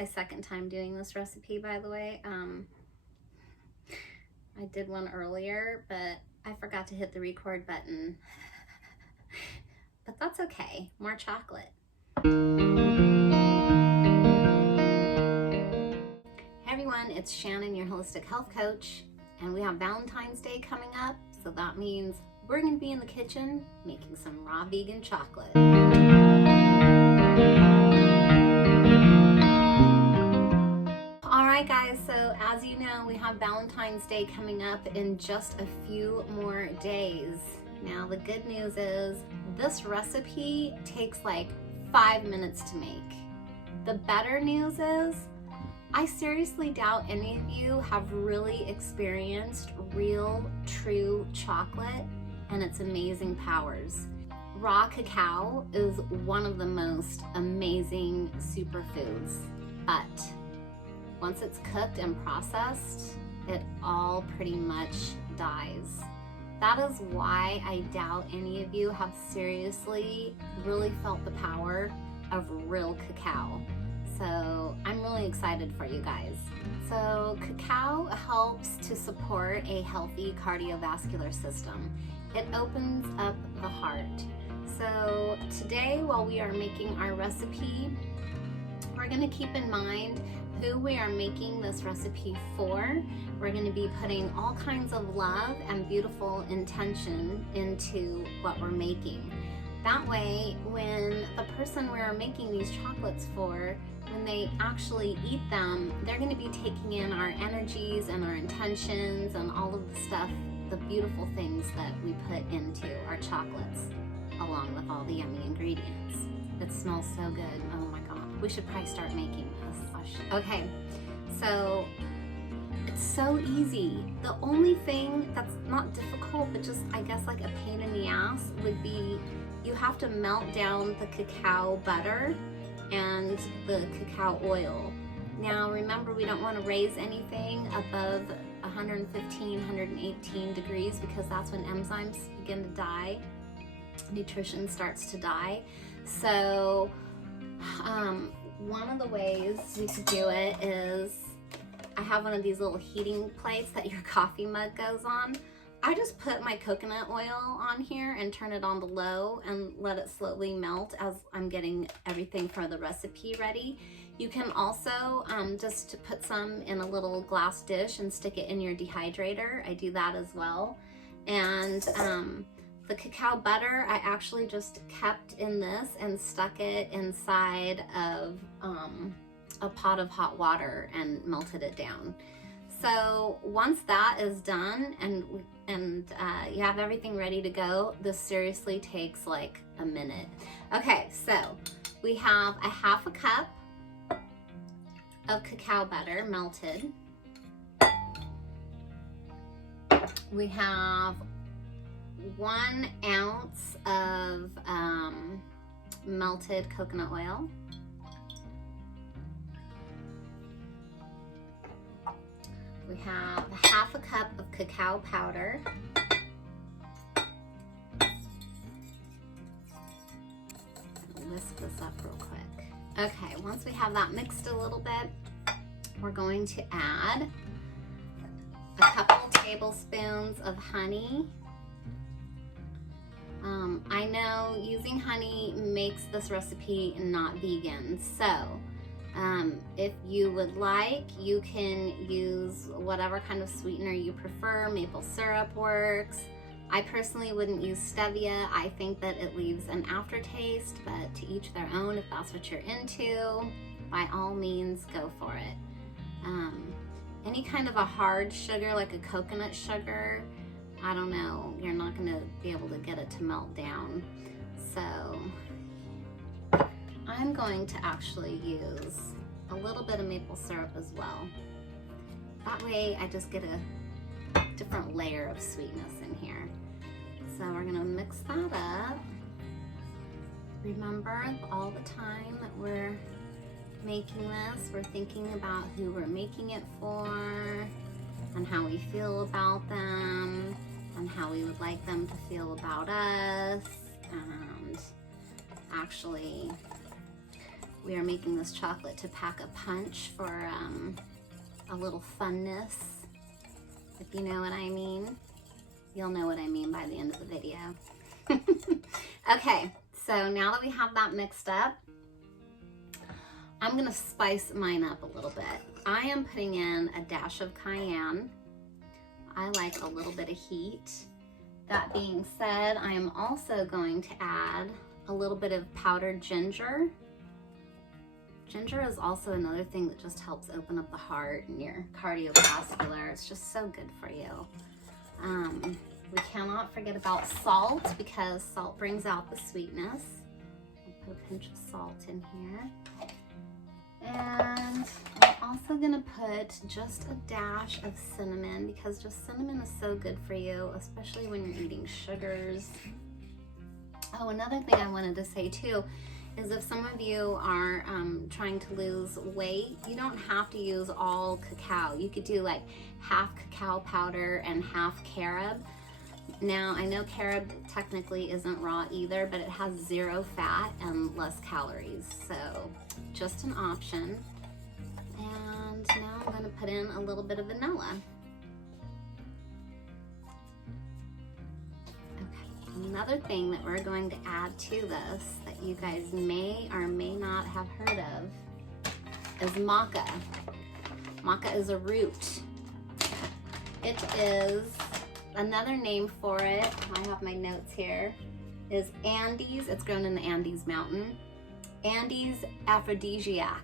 my second time doing this recipe, by the way. I did one earlier, but I forgot to hit the record button. But that's okay, more chocolate. Hey everyone, it's Shannon, your holistic health coach, and we have Valentine's Day coming up, so that means we're gonna be in the kitchen making some raw vegan chocolate. Alright guys, so as you know, we have Valentine's Day coming up in just a few more days. Now the good news is this recipe takes like 5 minutes to make. The better news is I seriously doubt any of you have really experienced real, true chocolate and its amazing powers. Raw cacao is one of the most amazing superfoods, but once it's cooked and processed, it all pretty much dies. That is why I doubt any of you have seriously really felt the power of real cacao. So I'm really excited for you guys. So cacao helps to support a healthy cardiovascular system. It opens up the heart. So today, while we are making our recipe, we're gonna keep in mind who we are making this recipe for. We're gonna be putting all kinds of love and beautiful intention into what we're making. That way, when the person we're making these chocolates for, when they actually eat them, they're gonna be taking in our energies and our intentions and all of the stuff, the beautiful things that we put into our chocolates, along with all the yummy ingredients. It smells so good, oh my God. We should probably start making this. Okay, so it's so easy. The only thing that's not difficult, but just I guess like a pain in the ass would be you have to melt down the cacao butter and the cacao oil. Now remember, we don't want to raise anything above 115, 118 degrees because that's when enzymes begin to die. Nutrition starts to die. So one of the ways you could do it is, I have one of these little heating plates that your coffee mug goes on. I just put my coconut oil on here and turn it on to low and let it slowly melt as I'm getting everything for the recipe ready. You can also just put some in a little glass dish and stick it in your dehydrator. I do that as well. And the cacao butter, I actually just kept in this and stuck it inside of a pot of hot water and melted it down. So once that is done and you have everything ready to go, this seriously takes like a minute. Okay, so we have a ½ cup of cacao butter melted. We have 1 ounce of melted coconut oil. We have ½ cup of cacao powder. Whisk this up real quick. Okay, once we have that mixed a little bit, we're going to add a couple tablespoons of honey. I know using honey makes this recipe not vegan, so if you would like, you can use whatever kind of sweetener you prefer. Maple syrup works. I personally wouldn't use stevia. I think that it leaves an aftertaste, but to each their own. If that's what you're into, by all means, go for it. Any kind of a hard sugar, like a coconut sugar, I don't know, you're not gonna be able to get it to melt down. So I'm going to actually use a little bit of maple syrup as well. That way I just get a different layer of sweetness in here. So we're gonna mix that up. Remember, all the time that we're making this, we're thinking about who we're making it for and how we feel about them and how we would like them to feel about us. And actually, We are making this chocolate to pack a punch for a little funness, if you know what I mean. You'll know what I mean by the end of the video. Okay, so now that we have that mixed up, I'm gonna spice mine up a little bit. I am putting in a dash of cayenne. I like a little bit of heat. That being said, I am also going to add a little bit of powdered ginger. Ginger is also another thing that just helps open up the heart and your cardiovascular. It's just so good for you. We cannot forget about salt because salt brings out the sweetness. I'll put a pinch of salt in here. And I'm also gonna put just a dash of cinnamon because just cinnamon is so good for you, especially when you're eating sugars. Oh, another thing I wanted to say too is if some of you are trying to lose weight, you don't have to use all cacao. You could do like half cacao powder and half carob. Now, I know carob technically isn't raw either, but it has 0 fat and less calories, so just an option. And now I'm gonna put in a little bit of vanilla. Okay, another thing that we're going to add to this that you guys may or may not have heard of is maca. Maca is a root. It is another name for it, I have my notes here, is Andes. It's grown in the Andes mountain. Andes aphrodisiac.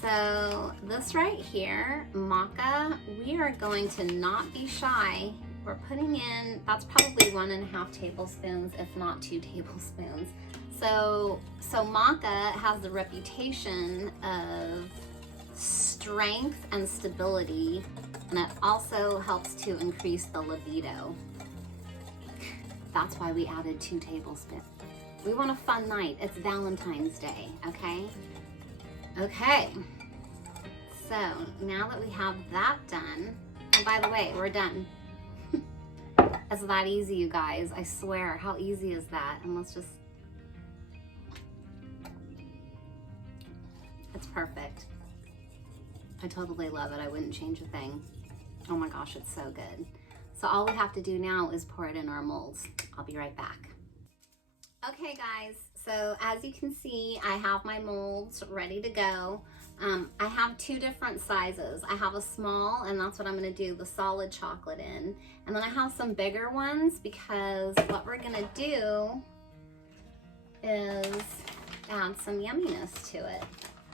So this right here, maca, we are going to not be shy. We're putting in, that's probably 1.5 tablespoons, if not 2 tablespoons. So maca has the reputation of strength and stability, and it also helps to increase the libido. That's why we added 2 tablespoons. We want a fun night. It's Valentine's Day, okay? Okay, so now that we have that done, and by the way, we're done. It's that easy, you guys. I swear, how easy is that? And let's just, it's perfect. I totally love it. I wouldn't change a thing. Oh my gosh, it's so good. So all we have to do now is pour it in our molds. I'll be right back. Okay guys, so as you can see, I have my molds ready to go. I have 2 different sizes. I have a small, and that's what I'm gonna do the solid chocolate in. And then I have some bigger ones because what we're gonna do is add some yumminess to it.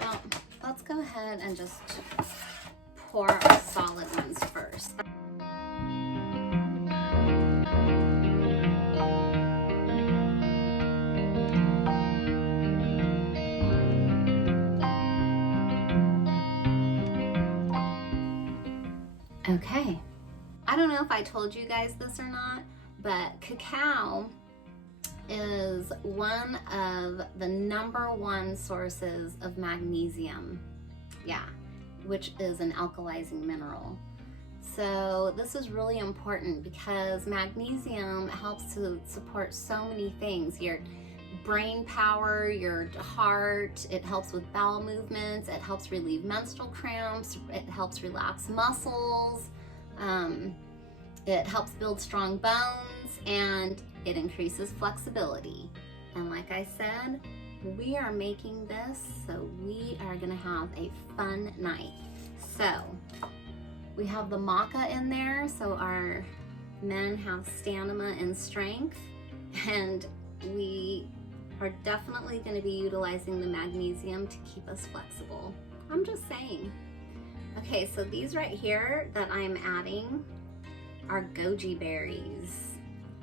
Well, let's go ahead and just pour our solid ones first. Okay, I don't know if I told you guys this or not, but cacao is one of the #1 sources of magnesium. Yeah, which is an alkalizing mineral. So this is really important because magnesium helps to support so many things. Your brain power, your heart, it helps with bowel movements, it helps relieve menstrual cramps, it helps relax muscles, it helps build strong bones, and it increases flexibility. And like I said, we are making this so we are gonna have a fun night. So we have the maca in there so our men have stamina and strength, and we are definitely going to be utilizing the magnesium to keep us flexible. I'm just saying. Okay, so these right here that I'm adding are goji berries.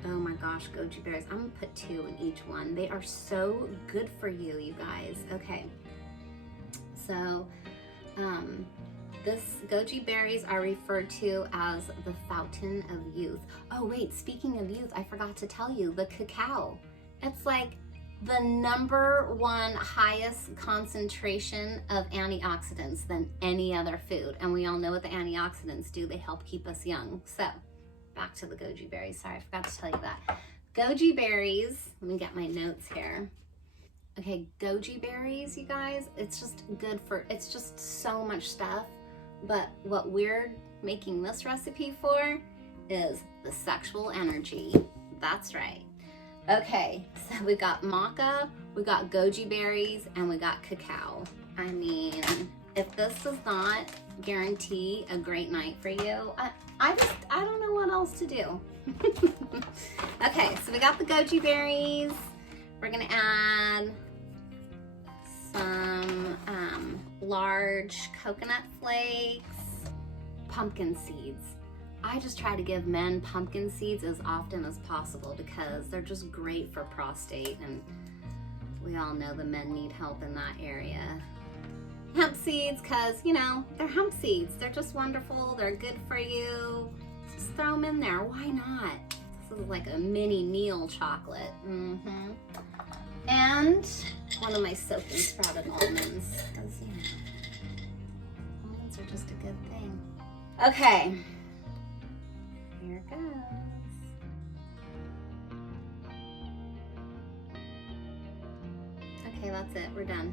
Oh my gosh, goji berries. I'm gonna put 2 in each one. They are so good for you, you guys. Okay, so this goji berries are referred to as the fountain of youth. Oh wait, speaking of youth, I forgot to tell you, the cacao. It's like the #1 highest concentration of antioxidants than any other food. And we all know what the antioxidants do. They help keep us young. So back to the goji berries. Sorry, I forgot to tell you that. Goji berries, let me get my notes here. Okay, goji berries, you guys, it's just good for, it's just so much stuff. But what we're making this recipe for is the sexual energy. That's right. Okay, so we got maca, we got goji berries, and we got cacao. I mean, if this does not guarantee a great night for you, I don't know what else to do. Okay, so we got the goji berries. We're gonna add some large coconut flakes, pumpkin seeds. I just try to give men pumpkin seeds as often as possible because they're just great for prostate, and we all know the men need help in that area. Hemp seeds, because, you know, they're hemp seeds. They're just wonderful. They're good for you. Just throw them in there. Why not? This is like a mini meal chocolate. And one of my soaked and sprouted almonds, because, you know, almonds are just a good thing. Okay. Here it goes. Okay, that's it. We're done.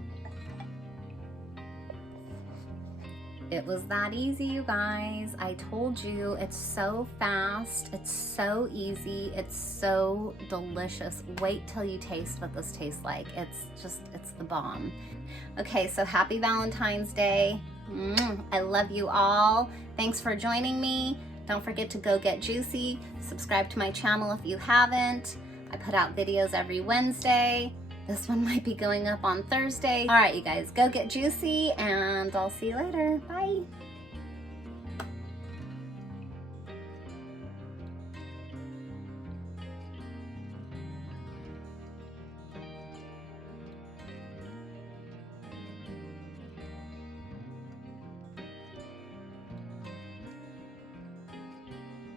It was that easy, you guys. I told you, it's so fast, it's so easy, it's so delicious. Wait till you taste what this tastes like. It's the bomb. Okay, so happy Valentine's Day. I love you all. Thanks for joining me. Don't forget to go get juicy. Subscribe to my channel if you haven't. I put out videos every Wednesday. This one might be going up on Thursday. All right, you guys, go get juicy, and I'll see you later. Bye.